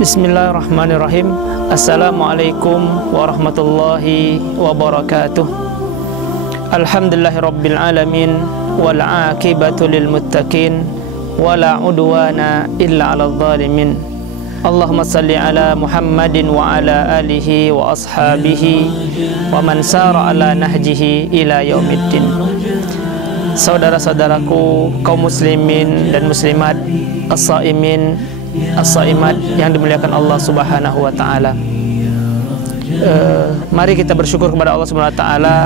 Bismillahirrahmanirrahim. Assalamualaikum warahmatullahi wabarakatuh. Alhamdulillahirabbil alamin wal aqibatu lil muttaqin wala udwana illa 'alal zalimin. Allahumma salli ala Muhammadin wa ala alihi wa ashabihi wa man sara ala nahjihi ila yaumiddin. Saudara-saudaraku kaum muslimin dan muslimat, as-saimin as-saimat yang dimuliakan Allah Subhanahu wa taala. Mari kita bersyukur kepada Allah Subhanahu wa taala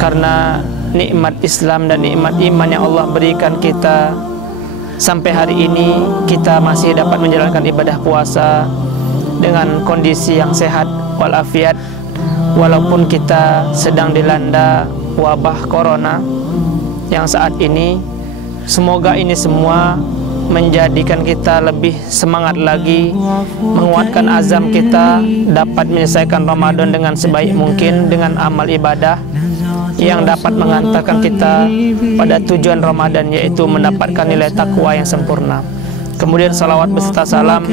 karena nikmat Islam dan nikmat iman yang Allah berikan kita. Sampai hari ini kita masih dapat menjalankan ibadah puasa dengan kondisi yang sehat walafiat, walaupun kita sedang dilanda wabah corona yang saat ini. Semoga ini semua menjadikan kita lebih semangat lagi, menguatkan azam kita dapat menyelesaikan Ramadan dengan sebaik mungkin dengan amal ibadah yang dapat mengantarkan kita pada tujuan Ramadan, yaitu mendapatkan nilai takwa yang sempurna. Kemudian salawat beserta salam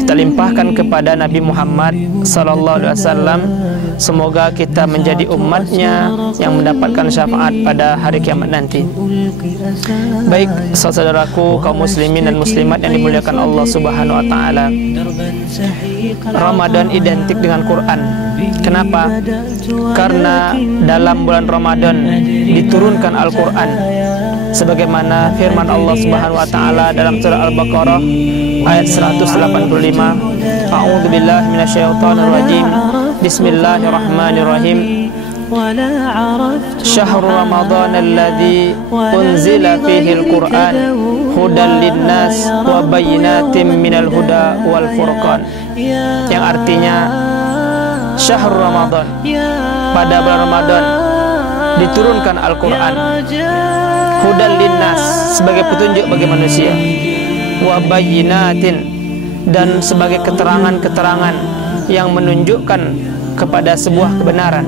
kita limpahkan kepada Nabi Muhammad sallallahu alaihi wasallam. Semoga kita menjadi umatnya yang mendapatkan syafaat pada hari kiamat nanti. Baik saudaraku kaum muslimin dan muslimat yang dimuliakan Allah Subhanahu wa taala, Ramadan identik dengan Quran. Kenapa? Karena dalam bulan Ramadan diturunkan Al-Quran, sebagaimana firman Allah Subhanahu wa taala dalam surah Al-Baqarah ayat 185. A'udzubillahi minasyaitonir rajim. Bismillahirrahmanirrahim. Syahrul Ramadan alladzi unzila fihi al-Qur'an hudan linnas wa bayyinatin minal huda wal furqan. Yang artinya Syahrul Ramadan, pada bulan Ramadan diturunkan Al-Quran, hudan linnas, sebagai petunjuk bagi manusia, wa bayyinatin, dan sebagai keterangan-keterangan yang menunjukkan kepada sebuah kebenaran.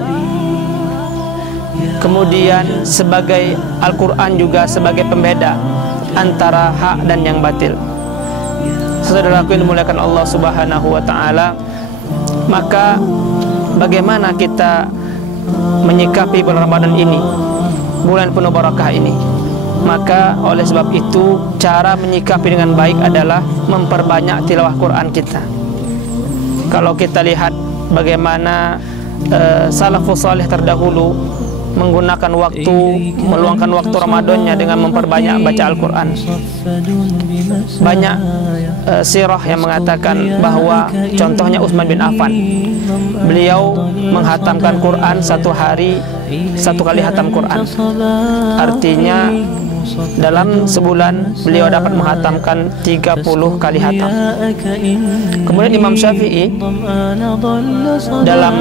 Kemudian sebagai Al-Quran juga sebagai pembeda antara hak dan yang batil. Saudaraku yang dimuliakan Allah Subhanahu wa taala, maka bagaimana kita menyikapi bulan Ramadan ini, bulan penuh barakah ini? Maka oleh sebab itu cara menyikapi dengan baik adalah memperbanyak tilawah Quran kita. Kalau kita lihat bagaimana salafus salih terdahulu menggunakan waktu, meluangkan waktu Ramadannya dengan memperbanyak baca Al-Quran. Banyak sirah yang mengatakan bahwa contohnya Utsman bin Affan, beliau menghatamkan Quran satu hari, satu kali hatam Quran. Artinya dalam sebulan beliau dapat menghatamkan 30 kali hatam. Kemudian Imam Syafi'i, dalam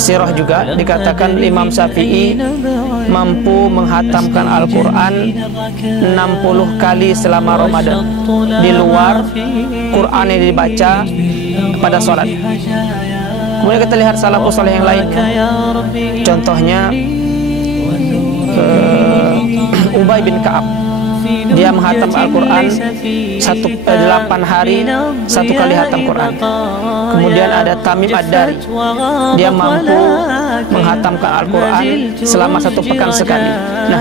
sirah juga dikatakan Imam Syafi'i mampu menghatamkan Al-Quran 60 kali selama Ramadan, di luar Quran yang dibaca pada sholat. Kemudian kita lihat salafus saleh yang lain, contohnya Ubay bin Ka'ab, dia menghatam Al-Quran 8 hari, satu kali hatam Quran. Kemudian ada Tamim Ad-Dari, dia mampu menghatamkan Al-Quran selama 1 pekan sekali. Nah,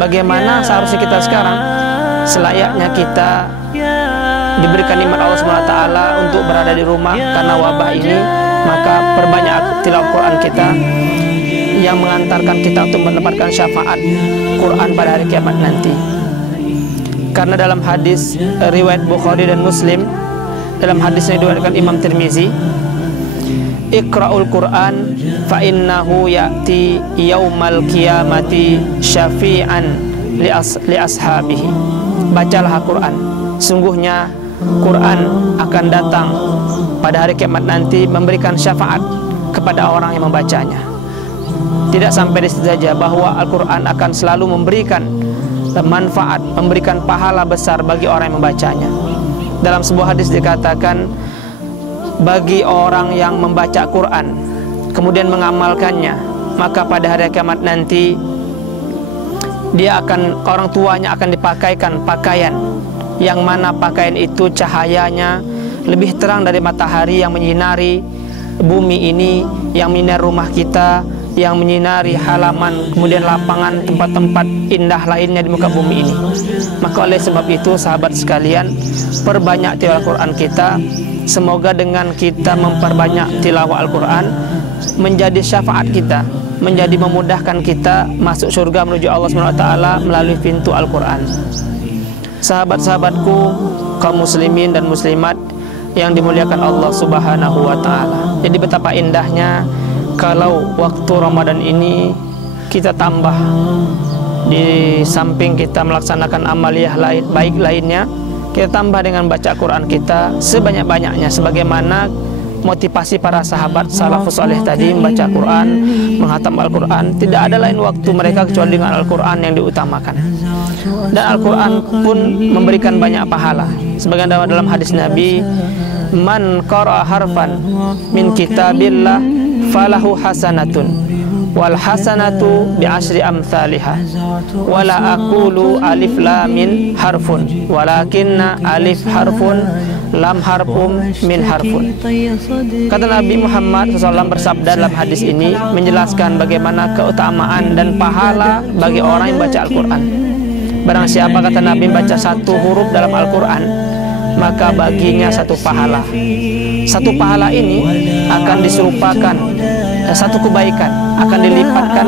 bagaimana seharusnya kita sekarang? Selayaknya kita diberikan nikmat Allah SWT untuk berada di rumah karena wabah ini, maka perbanyak tilawah Quran kita yang mengantarkan kita untuk mendapatkan syafaat Quran pada hari kiamat nanti. Karena dalam hadis riwayat Bukhari dan Muslim, dalam hadis yang diriwayatkan Imam Tirmizi, Iqra'ul Quran fa innahu ya'ti yaumal qiyamati syafi'an li ashabihi. Bacalah Al-Quran, sungguhnya Quran akan datang pada hari kiamat nanti memberikan syafaat kepada orang yang membacanya. Tidak sampai di situ saja, bahwa Al-Quran akan selalu memberikan manfaat, memberikan pahala besar bagi orang yang membacanya. Dalam sebuah hadis dikatakan, bagi orang yang membaca Quran kemudian mengamalkannya, maka pada hari kiamat nanti dia akan, orang tuanya akan dipakaikan pakaian yang mana pakaian itu cahayanya lebih terang dari matahari yang menyinari bumi ini, yang menyinari rumah kita, yang menyinari halaman, kemudian lapangan, tempat-tempat indah lainnya di muka bumi ini. Maka oleh sebab itu, sahabat sekalian, perbanyak tilawah Al-Quran kita. Semoga dengan kita memperbanyak tilawah Al-Quran menjadi syafaat kita, menjadi memudahkan kita masuk surga menuju Allah SWT melalui pintu Al-Quran. Sahabat-sahabatku, kaum muslimin dan muslimat yang dimuliakan Allah Subhanahu wa Ta'ala. Jadi betapa indahnya kalau waktu Ramadan ini kita tambah, di samping kita melaksanakan amaliyah lain baik lainnya, kita tambah dengan baca Al-Quran kita sebanyak-banyaknya, sebagaimana motivasi para sahabat salafus saleh tadi membaca Al-Quran, menghatam Al-Quran. Tidak ada lain waktu mereka kecuali dengan Al-Quran yang diutamakan. Dan Al-Quran pun memberikan banyak pahala. Sebagaimana dalam hadis Nabi, man qara'a harfan min kitabillah falahu hasanatun wal hasanatu bi asyri amsalihha wala aqulu alif lam min harfun walakinna alif harfun lam harfum min harfun. Kata Nabi Muhammad SAW bersabda dalam hadis ini menjelaskan bagaimana keutamaan dan pahala bagi orang yang baca Al-Quran. Barang siapa, kata Nabi, baca satu huruf dalam Al-Quran, maka baginya satu pahala. Satu pahala ini akan diserupakan satu kebaikan, akan dilipatkan,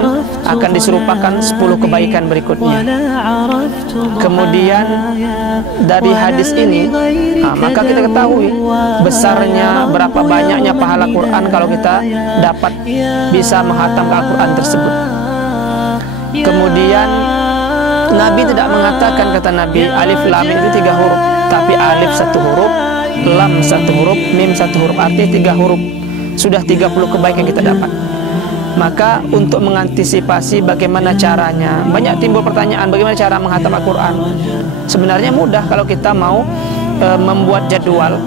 akan diserupakan 10 kebaikan berikutnya. Kemudian dari hadis ini, maka kita ketahui besarnya, berapa banyaknya pahala Quran kalau kita dapat bisa menghatam Al-Quran tersebut. Kemudian Nabi tidak mengatakan, kata Nabi, alif lam itu 3 huruf, tapi alif 1 huruf, lam 1 huruf, mim 1 huruf, artinya 3 huruf. Sudah 30 kebaikan kita dapat. Maka untuk mengantisipasi bagaimana caranya, banyak timbul pertanyaan bagaimana cara menghatam Al-Quran. Sebenarnya mudah kalau kita mau membuat jadwal.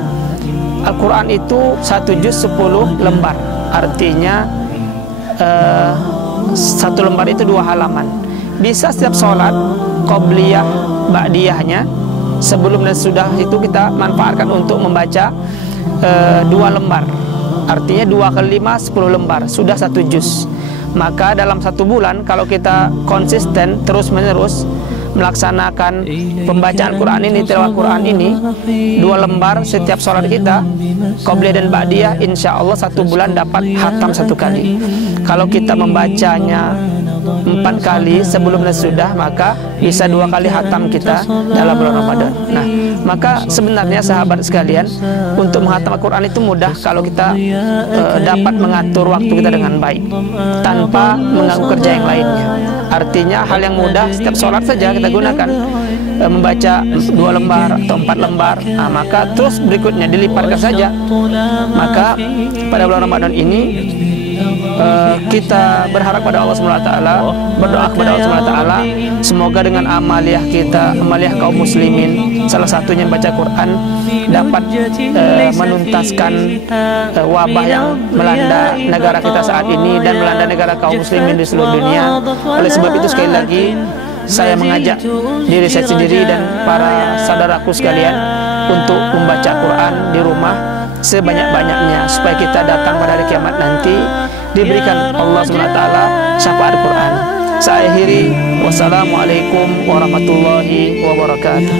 Al-Quran itu 1 juz 10 lembar, artinya 1 lembar itu 2 halaman. Bisa setiap sholat, qobliyah, ba'diyahnya, sebelum dan sudah itu kita manfaatkan untuk membaca 2 lembar. Artinya 2 kali 5, 10 lembar, sudah 1 juz. Maka dalam 1 bulan kalau kita konsisten terus menerus melaksanakan pembacaan Quran ini, tilawah Quran ini 2 lembar setiap sholat kita, qobliyah dan ba'diyah, insya Allah 1 bulan dapat hatam 1 kali. Kalau kita membacanya 4 kali sebelum dan sudah, maka bisa 2 kali hatam kita dalam bulan Ramadan. Nah, maka sebenarnya sahabat sekalian, untuk menghatam Al-Quran itu mudah kalau kita dapat mengatur waktu kita dengan baik tanpa mengganggu kerja yang lainnya. Artinya hal yang mudah, setiap sholat saja kita gunakan membaca 2 lembar atau 4 lembar, maka terus berikutnya dilipatkan saja. Maka pada bulan Ramadan ini kita berharap pada Allah SWT, berdoa kepada Allah SWT, semoga dengan amaliyah kita, amaliyah kaum muslimin, salah satunya baca Quran, dapat menuntaskan wabah yang melanda negara kita saat ini dan melanda negara kaum muslimin di seluruh dunia. Oleh sebab itu sekali lagi saya mengajak diri saya sendiri dan para saudaraku sekalian untuk membaca Quran di rumah sebanyak-banyaknya, supaya kita datang pada hari kiamat nanti diberikan Allah SWT syafaat Quran. Saya akhiri, wassalamualaikum warahmatullahi wabarakatuh.